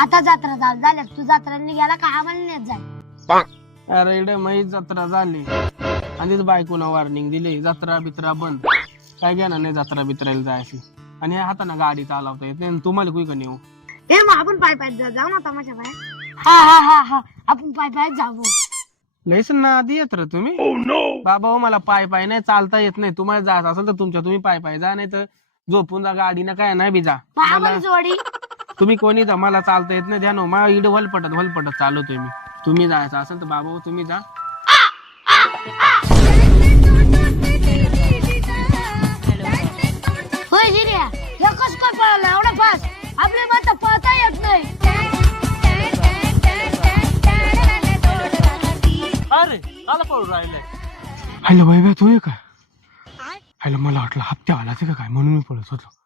आता जत्रा झाल्या तू जत्रा निघाला का आम्हाला नेत जाय. अरे इकडे माहीत जत्रा झाली आणि बायकोना वॉर्निंग दिली जत्रा बित्रा बंद, काय घेणार नाही जत्रा बित्रायला जायची. आणि हाताना गाडी चालवता येत नाही तुम्हाला कुठे नेऊ. हे मग आपण पाय पाय जाऊ ना तमाशा पाय. हा हा हा हा आपण पाय पाय जाऊ. लयच नादी येत रे तुम्ही. बाबा हो मला पाय पाय नाही चालता येत नाही, तुम्हाला जायचं असेल तर तुमच्या तुम्ही पाय पाय जा, नाही तर झोपून जा गाडीनं काय नाही बी जा. जोडी तुम्ही कोणी जा, मला चालता येत नाही ध्यान मला इकडे वलपटत चालवतोय मी. तुम्ही जायचं असेल तर बाबा हो तुम्ही जा. होय जिऱ्या एकच काय पळाला एवढा फास्ट, आपल्या माता पळता येत नाही. अरे आला पळून राहिलाय. हॅलो बाई तू ये काय. हॅलो मला वाटलं हप्त्या आला का काय म्हणून मी पळत होतो.